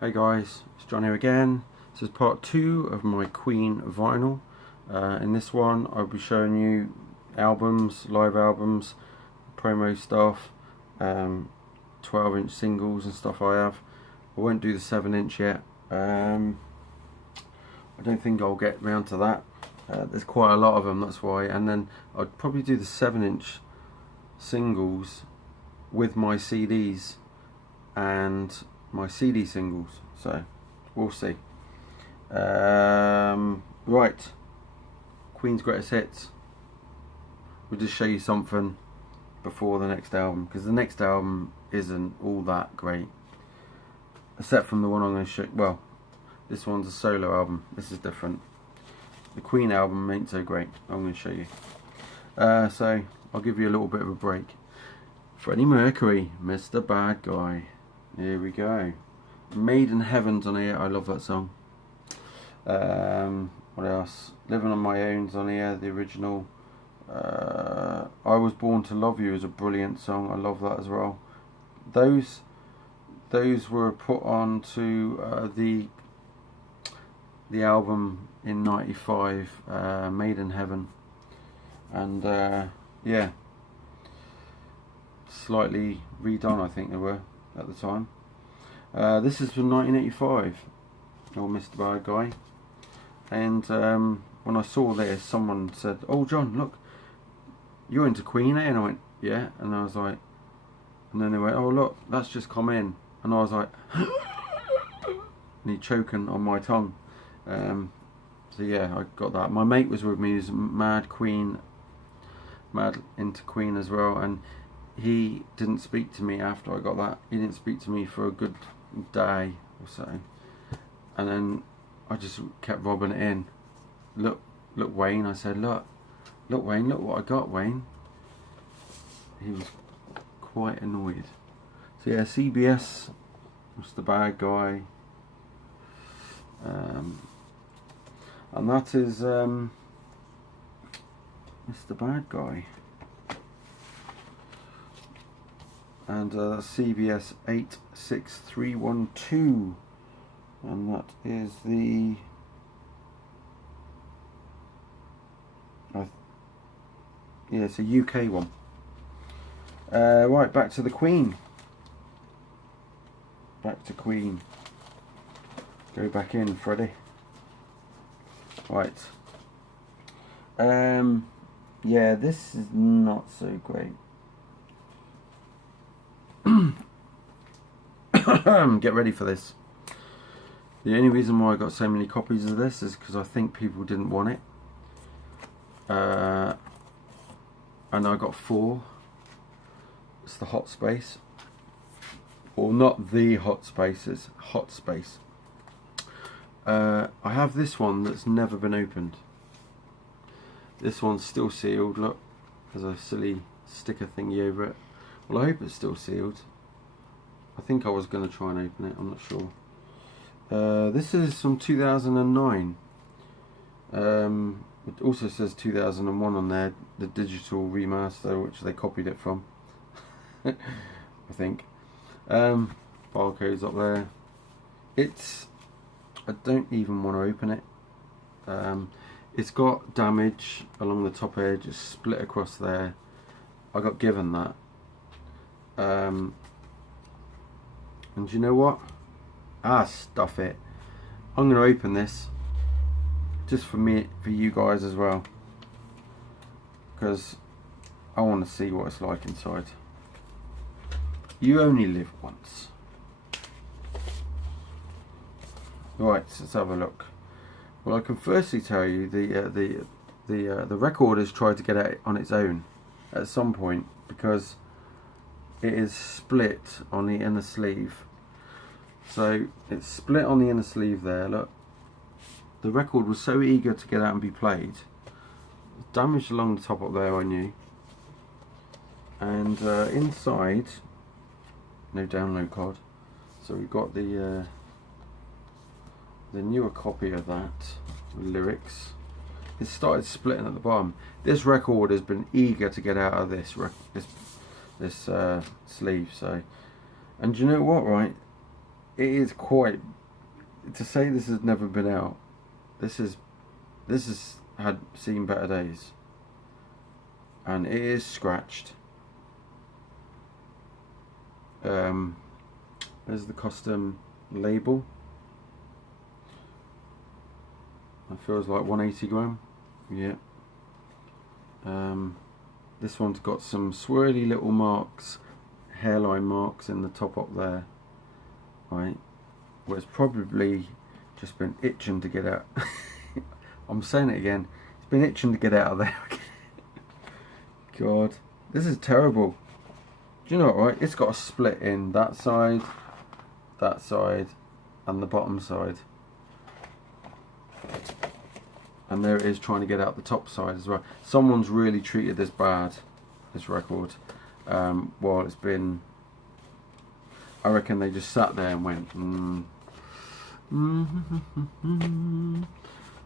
Hey guys, it's John here again. This is part 2 of my Queen vinyl. In this one I'll be showing you albums, live albums, promo stuff, 12-inch singles and stuff I have. I won't do the 7-inch yet. I don't think I'll get round to that. There's quite a lot of them, that's why. And then I'd probably do the 7-inch singles with my CDs and my CD singles, so we'll see. Right, Queen's greatest hits. We'll just show you something before the next album, because the next album isn't all that great, except from the one I'm going to show. Well, this one's a solo album. This is different. The Queen album ain't so great. I'm going to show you. So I'll give you a little bit of a break. Freddie Mercury, Mr. Bad Guy. Here we go. Made in Heaven's on here. I love that song. What else? Living on My Own's on here, the original. I Was Born to Love You is a brilliant song. I love that as well. Those were put on to the album in '95, Made in Heaven, and yeah, slightly redone, I think they were at the time. This is from 1985, old Mr. Bad Guy. And when I saw this, someone said, "Oh John, look, you're into Queen, eh?" And I went, "Yeah." And I was like, and then they went, "Oh look, that's just come in." And I was like, and choking on my tongue. So yeah, I got that. My mate was with me, he's mad into Queen as well, and he didn't speak to me after I got that. He didn't speak to me for a good day or so, and then I just kept rubbing it in. Look Wayne, I said, look Wayne, look what I got, Wayne. He was quite annoyed. So yeah, CBS, Mr. Bad Guy, and that is Mr. Bad Guy. And that's CBS 86312, and that is the yeah, it's a UK one. Right, back to the Queen. Back to Queen. Go back in, Freddie. Right. Yeah, this is not so great. Get ready for this. The only reason why I got so many copies of this is because I think people didn't want it, and I got 4. It's the Hot Space, or not the Hot Space, it's Hot Space. I have this one that's never been opened. This one's still sealed. Look, there's a silly sticker thingy over it. Well, I hope it's still sealed. I think I was going to try and open it, I'm not sure. This is from 2009. It also says 2001 on there, the digital remaster, which they copied it from. I think. Barcodes up there. I don't even want to open it. It's got damage along the top edge, it's split across there. I got given that. And you know what? Stuff it. I'm going to open this just for me, for you guys as well, because I want to see what it's like inside. You only live once. Right, let's have a look. Well, I can firstly tell you the record has tried to get out on its own at some point, because it is split on the inner sleeve. So it's split on the inner sleeve there, look. The record was so eager to get out and be played. Damaged along the top up there, I knew. And inside, no download card. So we've got the newer copy of that, lyrics. It started splitting at the bottom. This record has been eager to get out of this sleeve. So, and you know what, right? it is quite, to say this has never been out, this has had seen better days, and it is scratched. There's the custom label. It feels like 180 gram. Yeah. This one's got some swirly little marks, hairline marks in the top up there, right, where it's probably just been itching to get out. I'm saying it again, it's been itching to get out of there. God, this is terrible. Do you know what, right, it's got a split in that side, and the bottom side, and there it is trying to get out the top side as well. Someone's really treated this bad, this record, while it's been, I reckon they just sat there and went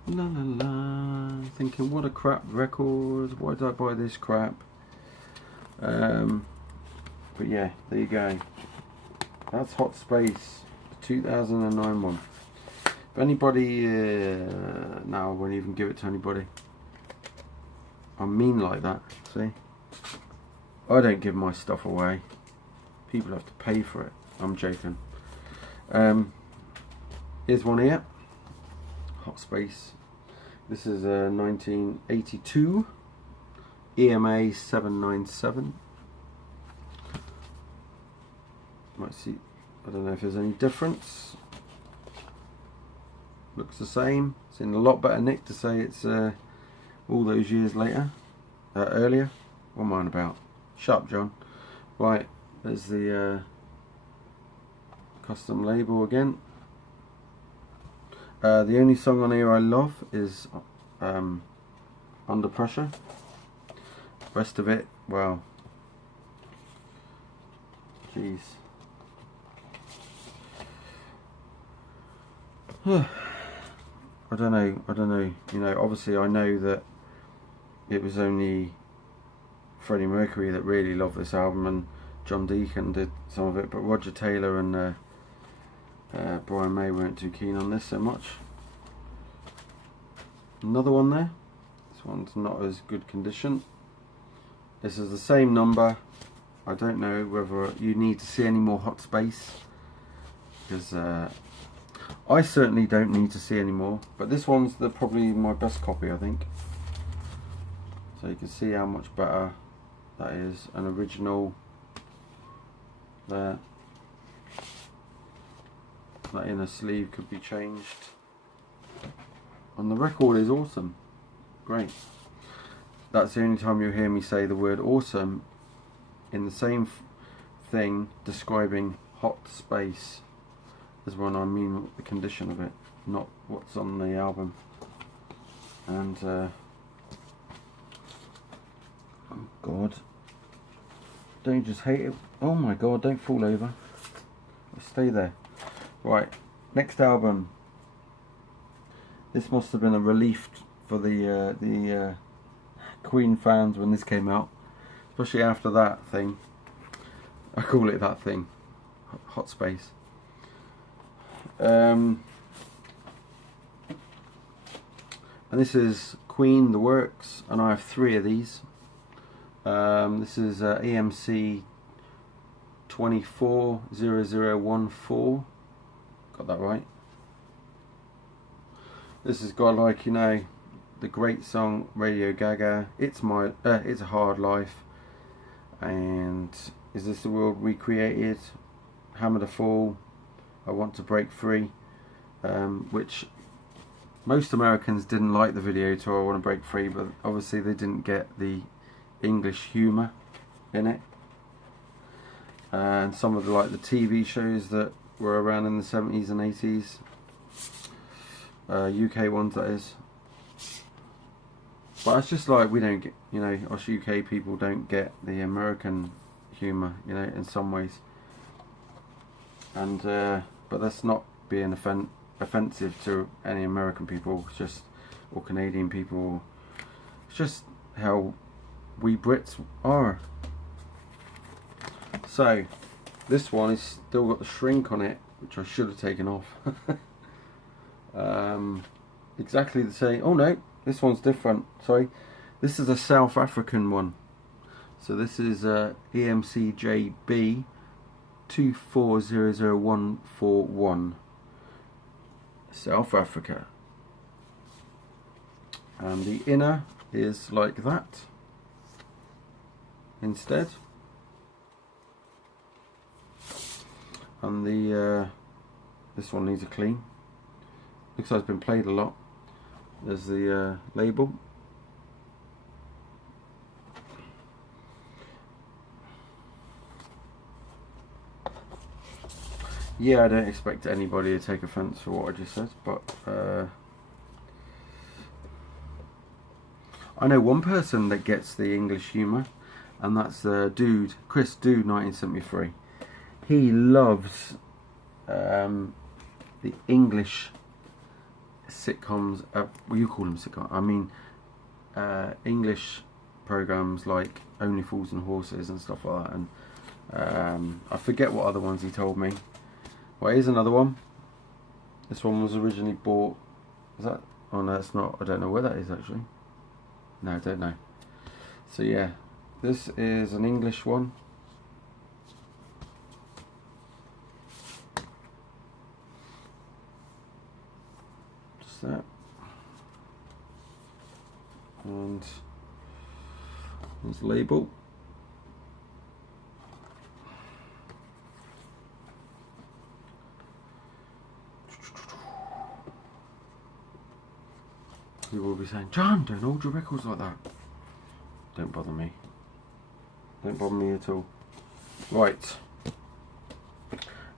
la la la, thinking what a crap record, why did I buy this crap? But yeah, there you go, that's Hot Space, 2009 one. If anybody, no, I won't even give it to anybody. I'm mean like that, see? I don't give my stuff away. People have to pay for it. I'm joking. Here's one here. Hot Space. This is a 1982 EMA 797. Might see, I don't know if there's any difference. Looks the same. It's in a lot better nick to say it's all those years later, earlier. What am I on about? Shut up, John. Right, there's the custom label again. The only song on here I love is Under Pressure. Rest of it, well, jeez. I don't know, you know, obviously I know that it was only Freddie Mercury that really loved this album, and John Deacon did some of it, but Roger Taylor and Brian May weren't too keen on this so much. Another one there, this one's not as good condition. This is the same number. I don't know whether you need to see any more Hot Space, because I certainly don't need to see any more, but this one's probably my best copy, I think. So you can see how much better that is. An original there. That inner sleeve could be changed. And the record is awesome. Great. That's the only time you'll hear me say the word awesome in the same thing describing Hot Space is when I mean the condition of it, not what's on the album. And oh God, don't you just hate it? Oh my God, don't fall over. Stay there. Right, next album. This must have been a relief for the Queen fans when this came out, especially after that thing. I call it that thing, Hot Space. And this is Queen, The Works, and I have 3 of these. This is EMC 240014. Got that right. This has got, like, you know, the great song Radio Gaga, It's a Hard Life, and Is This the World We Created, Hammer to Fall, I Want to Break Free, which most Americans didn't like the video to I Want to Break Free, but obviously they didn't get the English humour in it. And some of the, like, the TV shows that were around in the 70s and 80s, UK ones that is. But it's just like we don't get, you know, us UK people don't get the American humour, you know, in some ways. And but that's not being offensive to any American people, it's just, or Canadian people. It's just how we Brits are. So this one is still got the shrink on it, which I should have taken off. Exactly the same. Oh no, this one's different. Sorry, this is a South African one. So this is EMCJB 2400141, South Africa. And the inner is like that instead. And the this one needs a clean. Looks like it's been played a lot. There's the label. Yeah, I don't expect anybody to take offence for what I just said, but I know one person that gets the English humour, and that's Dude, Chris Dude 1973. He loves the English sitcoms, well, you call them sitcoms, I mean English programs like Only Fools and Horses and stuff like that, and I forget what other ones he told me. Well, here's another one. This one was originally bought, is that, oh no it's not, I don't know where that is actually. No, I don't know. So yeah, this is an English one. Just that. And there's the label. You will be saying, John, don't hold your records like that. Don't bother me. Don't bother me at all. Right.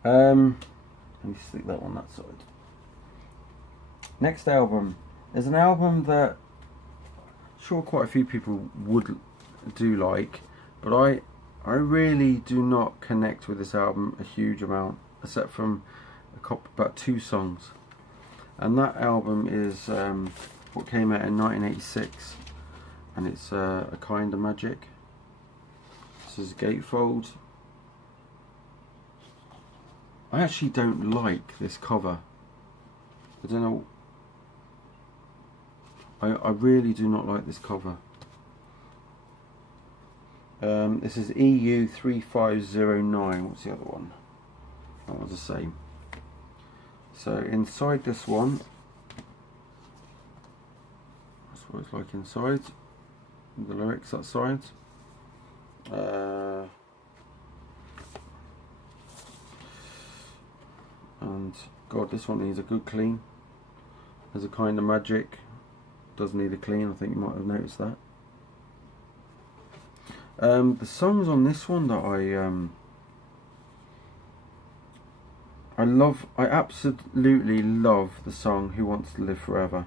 Let me stick that on that side. Next album is an album that I'm sure quite a few people would do like, but I really do not connect with this album a huge amount, except from about 2 songs. And that album is what came out in 1986, and it's A Kind of Magic. This is Gatefold. I actually don't like this cover. I don't know. I really do not like this cover. This is EU 3509. What's the other one? That one's the same. So inside this one, that's what it's like inside. The lyrics that side. And God, this one needs a good clean. There's A Kind of Magic. Does need a clean. I think you might have noticed that. The songs on this one that I love, I absolutely love the song Who Wants to Live Forever.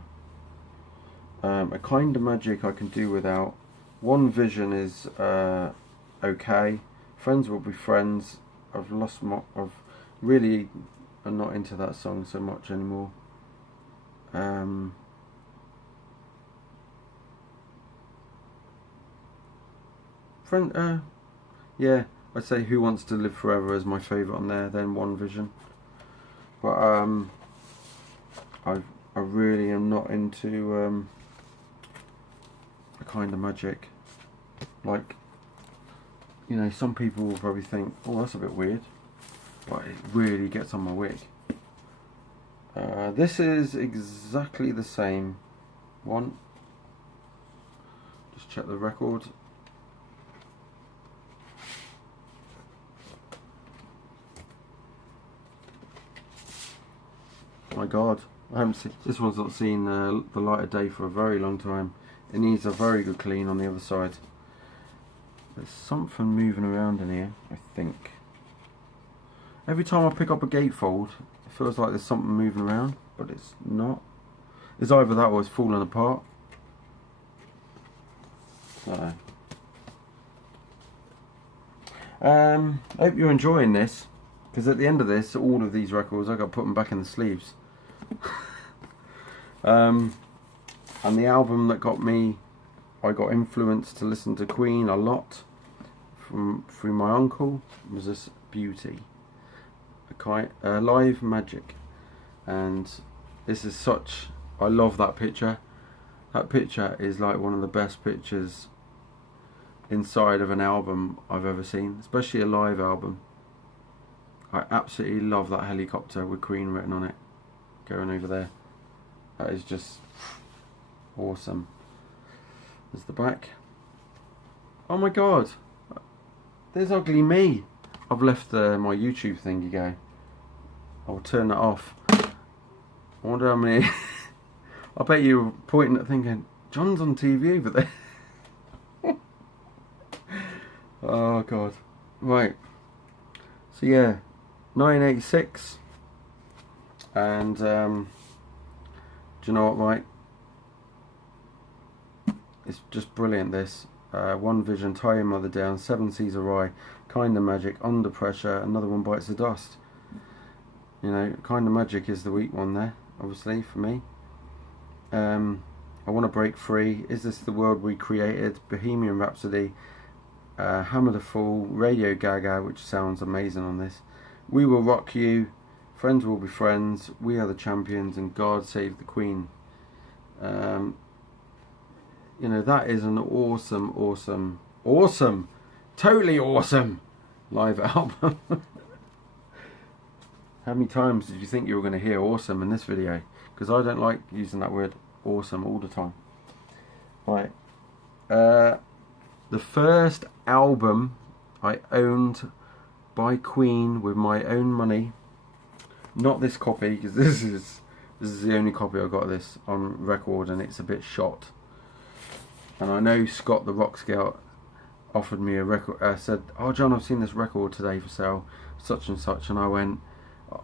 A Kind of Magic I can do without. One Vision is okay. Friends Will Be Friends. I've really am not into that song so much anymore. Yeah, I'd say Who Wants to Live Forever is my favourite on there, then One Vision. But I really am not into A Kind of Magic. Like, you know, some people will probably think, oh, that's a bit weird, but it really gets on my wick. This is exactly the same one. Just check the record. My God, I haven't seen, this one's not seen the light of day for a very long time. It needs a very good clean on the other side. There's something moving around in here, I think. Every time I pick up a gatefold, it feels like there's something moving around, but it's not. It's either that or it's falling apart. So, I hope you're enjoying this, because at the end of this, all of these records, I've got to put them back in the sleeves. And the album that got me, I got influenced to listen to Queen a lot through my uncle, was this beauty, A Live Magic, and this is such. I love that picture. That picture is like one of the best pictures inside of an album I've ever seen, especially a live album. I absolutely love that helicopter with Queen written on it, going over there. That is just awesome. There's the back. Oh my god, there's ugly me. I've left my YouTube thingy go. I'll turn that off. I wonder how many. I bet you were pointing at thinking, John's on TV over there. Oh god. Right. So yeah, 1986. And do you know what, right? It's just brilliant, this. One Vision, Tie Your Mother Down, Seven Seas of Rye, Kinda Magic, Under Pressure, Another One Bites the Dust. You know, Kinda Magic is the weak one there, obviously, for me. I Want to Break Free, Is This the World We Created, Bohemian Rhapsody, Hammer the Fool, Radio Gaga, which sounds amazing on this, We Will Rock You, Friends Will Be Friends, We Are the Champions, and God Save the Queen. You know, that is an awesome, totally awesome live album. How many times did you think you were going to hear awesome in this video? Because I don't like using that word awesome all the time. Right. The first album I owned by Queen with my own money. Not this copy, because this is the only copy I got of this on record, and it's a bit shot. And I know Scott the Rock Scout offered me a record, said, "Oh John, I've seen this record today for sale, such and such," and I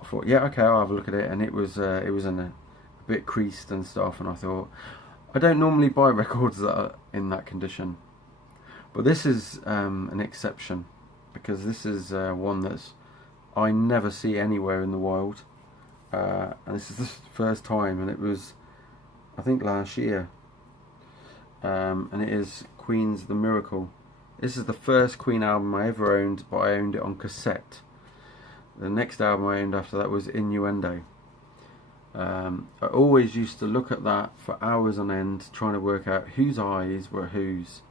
thought, yeah, okay, I'll have a look at it, and it was in a bit creased and stuff, and I thought, I don't normally buy records that are in that condition, but this is an exception, because this is one that's I never see anywhere in the wild, and this is the first time, and it was, I think, last year. And it is Queen's The Miracle. This is the first Queen album I ever owned, but I owned it on cassette. The next album I owned after that was Innuendo. I always used to look at that for hours on end, trying to work out whose eyes were whose.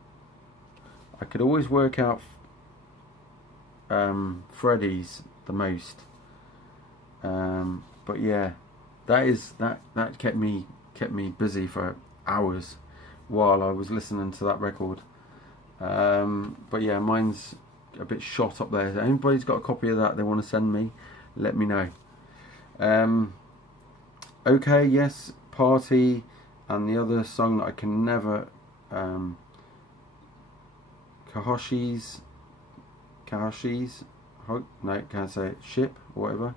I could always work out Freddie's the most. But yeah, that kept me busy for hours while I was listening to that record. But yeah, mine's a bit shot up there. If anybody's got a copy of that they want to send me, let me know. Okay, Yes, Party, and the other song that I can never, Kahoshi's, no, can't say it, Ship, or whatever.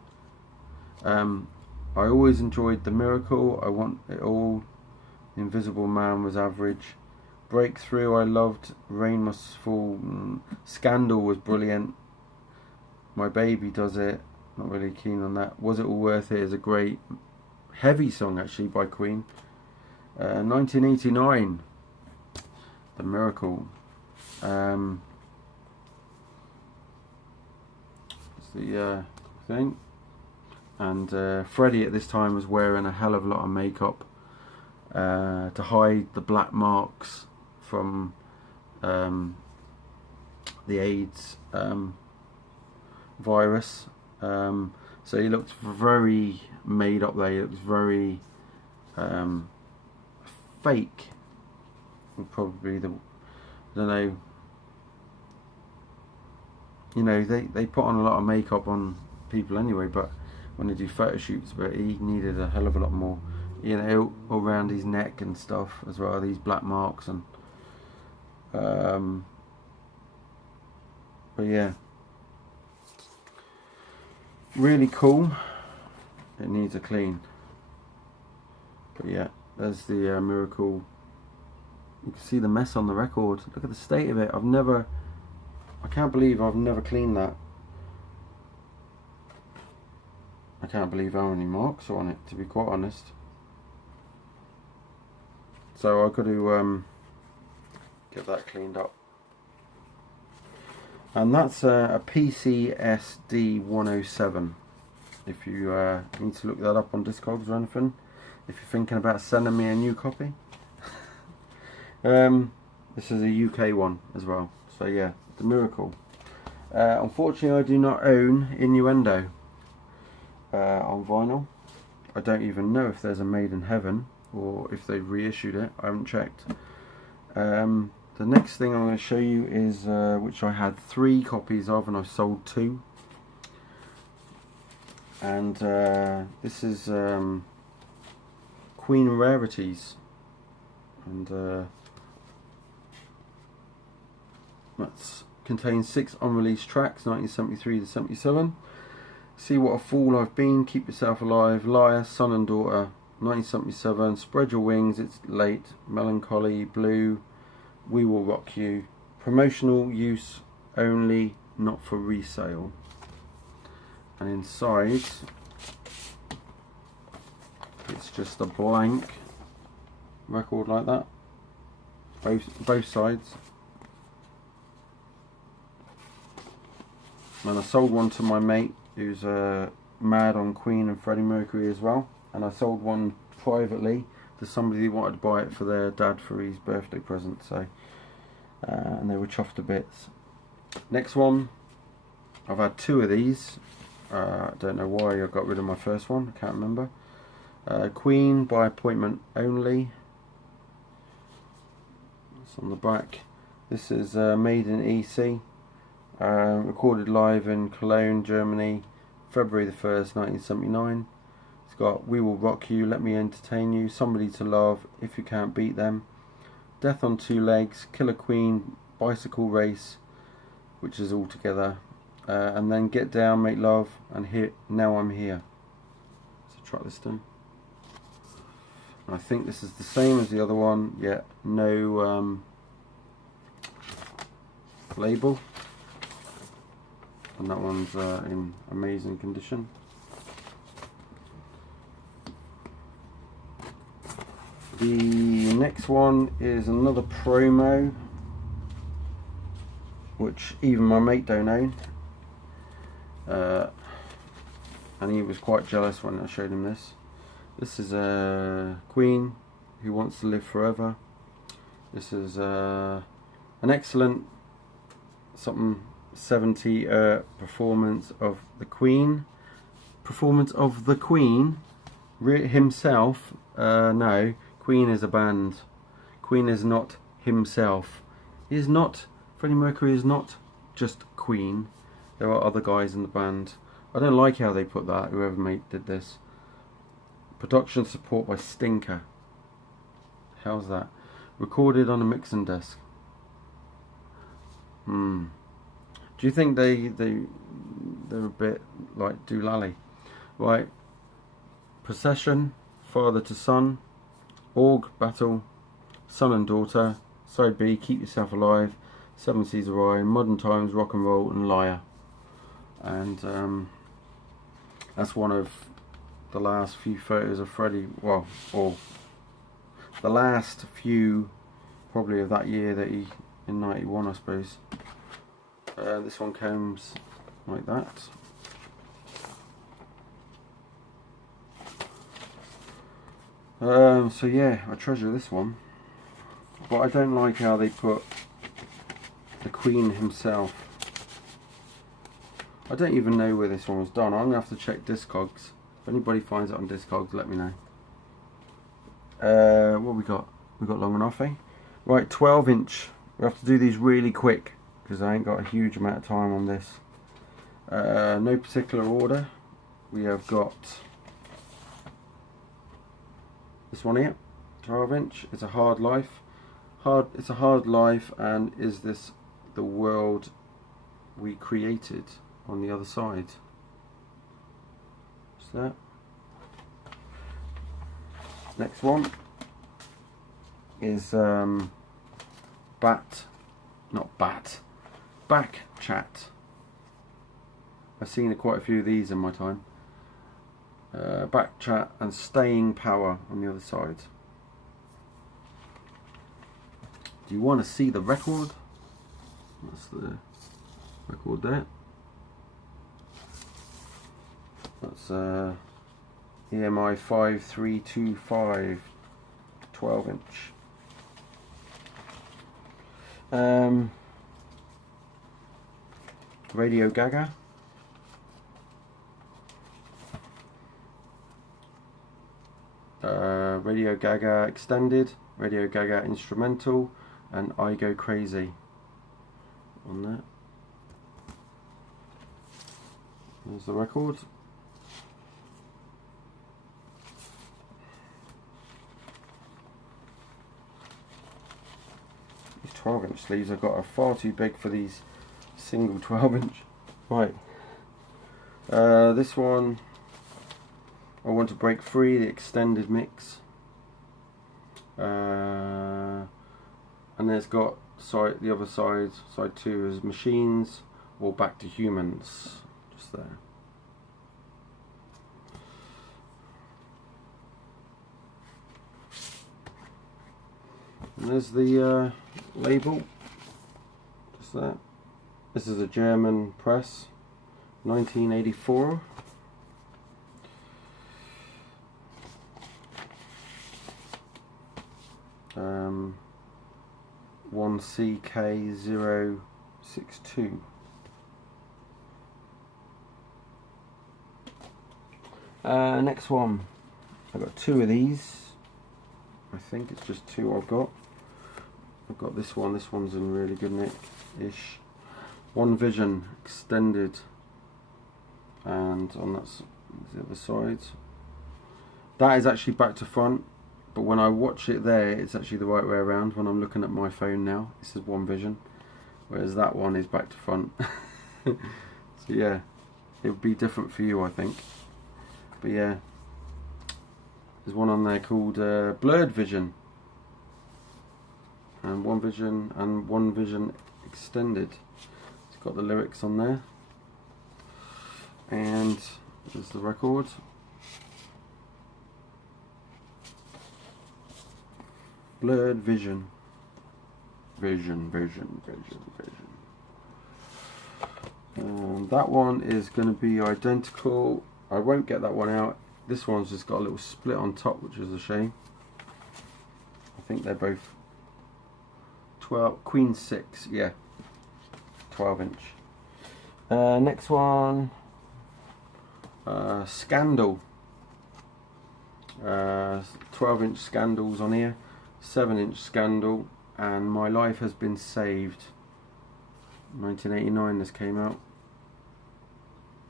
I always enjoyed The Miracle, I Want It All, Invisible Man was average, Breakthrough I loved, Rain Must Fall, Scandal was brilliant, My Baby Does It, not really keen on that. Was It All Worth It is a great, heavy song actually by Queen. 1989, The Miracle. It's the thing. And Freddie at this time was wearing a hell of a lot of makeup to hide the black marks from the AIDS virus. So he looked very made up there. It was very fake. Probably the, I don't know. You know, they put on a lot of makeup on people anyway, but when they do photo shoots, but he needed a hell of a lot more, you know, all around his neck and stuff as well, these black marks, and but yeah, really cool. It needs a clean, but yeah, there's the Miracle. You can see the mess on the record. Look at the state of it. I can't believe I've never cleaned that. I can't believe how many marks are on it, to be quite honest. So I've got to get that cleaned up. And that's a PCSD 107. if you need to look that up on Discogs or anything, if you're thinking about sending me a new copy. This is a UK one as well, so yeah, The Miracle. Unfortunately I do not own Innuendo on vinyl. I don't even know if there's a Made in Heaven or if they've reissued it. I haven't checked. The next thing I'm going to show you is which I had 3 copies of and I sold 2. And this is Queen Rarities, and that contains 6 unreleased tracks, 1973 to 77. See What a Fool I've Been, Keep Yourself Alive, Liar, Son and Daughter, 1977, Spread Your Wings, It's Late, Melancholy, Blue, We Will Rock You, promotional use only, not for resale. And inside it's just a blank record like that, both sides. And I sold one to my mate who's mad on Queen and Freddie Mercury as well, and I sold one privately to somebody who wanted to buy it for their dad for his birthday present, so and they were chuffed to bits. Next one, I've had 2 of these. I don't know why I got rid of my first one, I can't remember. Queen by appointment only. It's on the back. This is made in EC, recorded live in Cologne, Germany, February the 1st, 1979. It's got We Will Rock You, Let Me Entertain You, Somebody to Love, If You Can't Beat Them, Death on Two Legs, Killer Queen, Bicycle Race, which is all together. And then Get Down, Make Love, and Here Now I'm Here. So track this down. I think this is the same as the other one, yeah, no label, and that one's in amazing condition. The next one is another promo, which even my mate don't own. And he was quite jealous when I showed him this. This is Queen, Who Wants to Live Forever. This is an excellent 70 performance of the Queen. Performance of the Queen himself. No, Queen is a band. Queen is not himself. He is not. Freddie Mercury is not just Queen. There are other guys in the band. I don't like how they put that, whoever did this. Production support by Stinker. How's that? Recorded on a mixing desk. Do you think they're a bit like Doolally? Right. Procession, Father to Son, Org Battle, Son and Daughter, Side B, Keep Yourself Alive, Seven Seas of Rye, Modern Times, Rock and Roll, and Liar. And that's one of the last few photos of Freddie, well, or the last few probably of that year that he, in 91 I suppose. This one comes like that. So yeah, I treasure this one, but I don't like how they put the Queen himself. I don't even know where this one was done. I'm going to have to check Discogs. If anybody finds it on Discogs, let me know. What we got? We got long enough, eh? Right, 12 inch. We have to do these really quick because I ain't got a huge amount of time on this. No particular order. We have got this one here, 12 inch. It's a Hard Life. It's a Hard Life, and Is This the World We Created? On the other side. What's that? Next one is Back Chat. I've seen quite a few of these in my time. Back Chat and Staying Power on the other side. Do you want to see the record? That's the record there. That's EMI 5325 12-inch. Radio Gaga. Radio Gaga Extended, Radio Gaga Instrumental, and I Go Crazy on that. There's the record. These 12-inch sleeves I've got are far too big for these single 12-inch. Right. This one, I Want to Break Free, the extended mix. And then it's got the other side, side 2 is Machines or Back to Humans, just there. And there's the label, just there. This is a German press, 1984. 1CK062. Next one, I've got 2 of these. I think it's just 2 I've got. I've got this one. This one's in really good nick-ish. One Vision extended, and on that's the other side. That is actually back to front. But when I watch it there, it's actually the right way around. When I'm looking at my phone now, this is One Vision, whereas that one is back to front. So yeah, it would be different for you, I think. But yeah, there's one on there called Blurred Vision, and One Vision and One Vision Extended. It's got the lyrics on there, and there's the record. Blurred Vision. Vision. That one is going to be identical. I won't get that one out. This one's just got a little split on top, which is a shame. I think they're both 12, Queen 6, yeah, 12-inch. Next one, Scandal. 12-inch Scandals on here. 7-inch Scandal, and My Life Has Been Saved. 1989 this came out.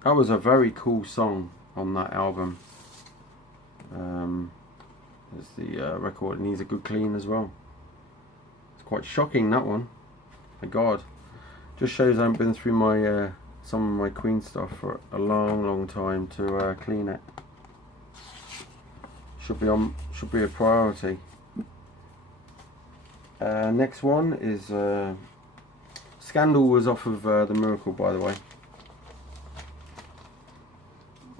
That was a very cool song on that album. There's the record. It needs a good clean as well. It's quite shocking, that one. My God, just shows I haven't been through my some of my Queen stuff for a long time to clean it. Should be a priority. Next one is Scandal was off of The Miracle, by the way.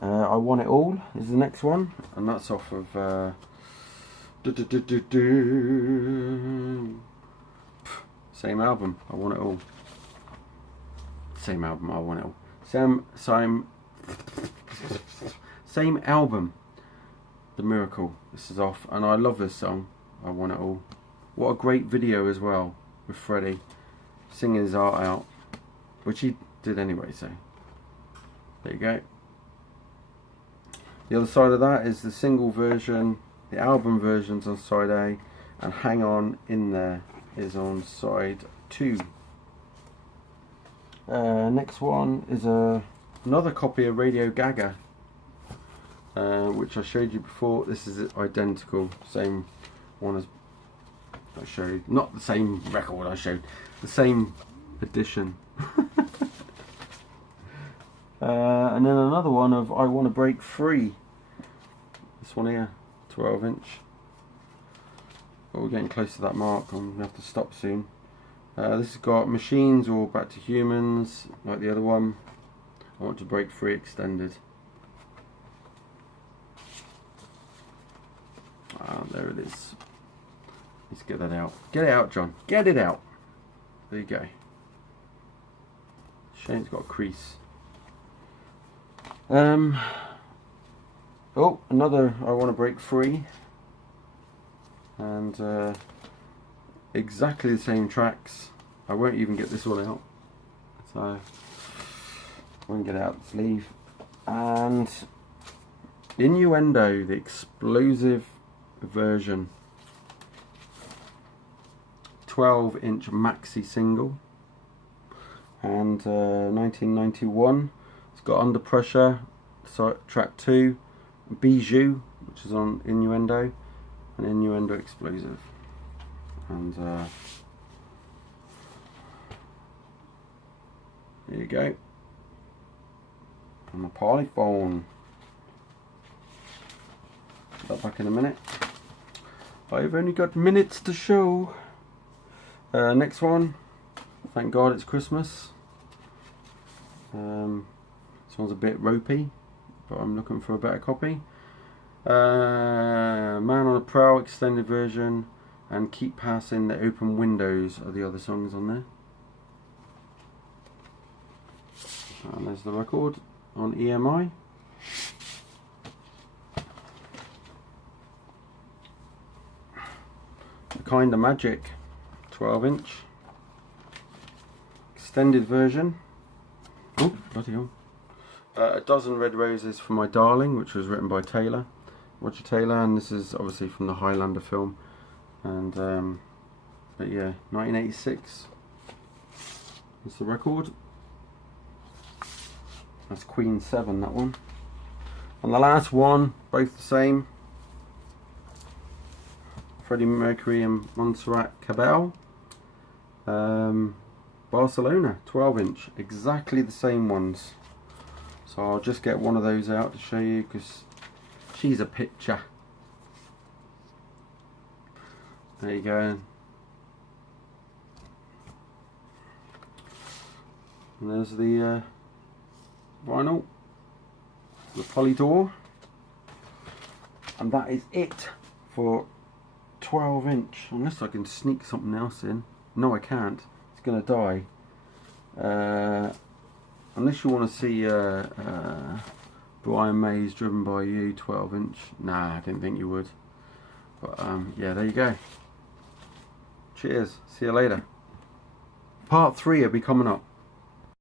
I Want It All is the next one, and that's off of same album, I Want It All. Same album, I Want It All. Same album, The Miracle. This is off, and I love this song, I Want It All. What a great video as well, with Freddie singing his heart out, which he did anyway, so there you go. The other side of that is the single version, the album version's on side A, and Hang On In There is on side 2. Next one is another copy of Radio Gaga, which I showed you before. This is identical, same one as I showed, not the same record I showed, the same edition. And then another one of I Want to Break Free. This one here, 12-inch. But we're getting close to that mark. I'm going to have to stop soon. This has got Machines or Back to Humans, like the other one. I Want to Break Free Extended. There it is. Let's get that out. Get it out, John. Get it out. There you go. Shame it's got a crease. Oh, another I Want to Break Free. And exactly the same tracks. I won't even get this one out. So, I won't get it out the sleeve. And Innuendo, the explosive version. 12-inch maxi single. And 1991. It's got Under Pressure, so track 2. Bijou, which is on Innuendo. And Innuendo Explosive. And there you go. On the polyphone. Put that back in a minute. I've only got minutes to show. Next one. Thank God It's Christmas. This one's a bit ropey, but I'm looking for a better copy. Man on a Prowl extended version, and Keep Passing the Open Windows are the other songs on there. And there's the record on EMI. Kinda Magic, 12-inch extended version. Oh, bloody hell. A Dozen Red Roses for My Darling, which was written by Roger Taylor, and this is obviously from the Highlander film. And but yeah, 1986. That's the record. That's Queen 7, that one. And the last one, both the same. Freddie Mercury and Montserrat Cabell. Barcelona, 12-inch, exactly the same ones. So I'll just get one of those out to show you, because she's a picture. There you go. And there's the vinyl, the Polydor, and that is it for 12-inch. Unless I can sneak something else in. No, I can't. It's gonna die. Unless you want to see Brian May's Driven by You 12-inch. Nah, I didn't think you would. But yeah, there you go. Cheers. See you later. Part 3 will be coming up.